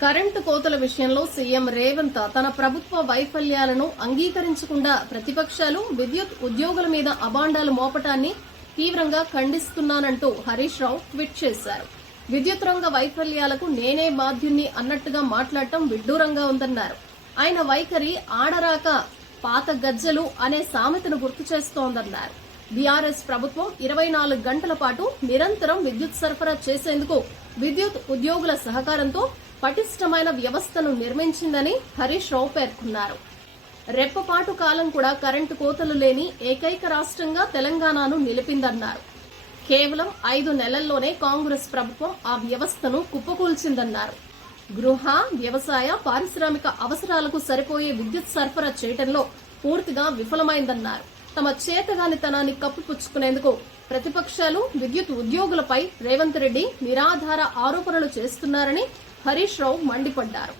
Current కోతల విషయంలో CM Revanth తన ప్రభుత్వ వైఫల్యాలను అంగీకరించకుండా ప్రతిపక్షాలు విద్యుత్ ఉద్యోగుల మీద అబాండాలు మోపటాన్ని తీవ్రంగా ఖండిస్తున్నానంటూ హరీష్ రావు ట్వీట్ చేశారు. విద్యుత్ రంగ వైఫల్యాలకు నేనే బాధ్యుణ్ణి అన్నట్టుగా మాట్లాడటం విడ్డూరంగా ఉందన్నారు. ఆయన వైఖరి ఆడరాక పాత గజ్జలు అనే సామెతను గుర్తు చేస్తోందన్నారు. బీఆర్ఎస్ ప్రభుత్వం ఇరవై నాలుగు గంటల పాటు నిరంతరం విద్యుత్ సరఫరా చేసేందుకు విద్యుత్ ఉద్యోగుల సహకారంతో పటిష్టమైన వ్యవస్థను నిర్మించిందని హరీష్ రావు పేర్కొన్నారు. రెప్పపాటు కాలం కూడా కరెంటు కోతలు లేని ఏకైక రాష్ట్రంగా తెలంగాణను నిలిపిందన్నారు. కేవలం ఐదు నెలల్లోనే కాంగ్రెస్ ప్రభుత్వం ఆ వ్యవస్థను కుప్పకూల్చిందన్నారు. గృహ వ్యవసాయ పారిశ్రామిక అవసరాలకు సరిపోయే విద్యుత్ సరఫరా చేయటంలో పూర్తిగా విఫలమైందన్నారు. తమ చేతగానితనాన్ని కప్పిపుచ్చుకునేందుకు ప్రతిపక్షాలు విద్యుత్ ఉద్యోగులపై రేవంత్ రెడ్డి నిరాధార ఆరోపణలు చేస్తున్నారని హరీష్ రావు మండిపడ్డారు.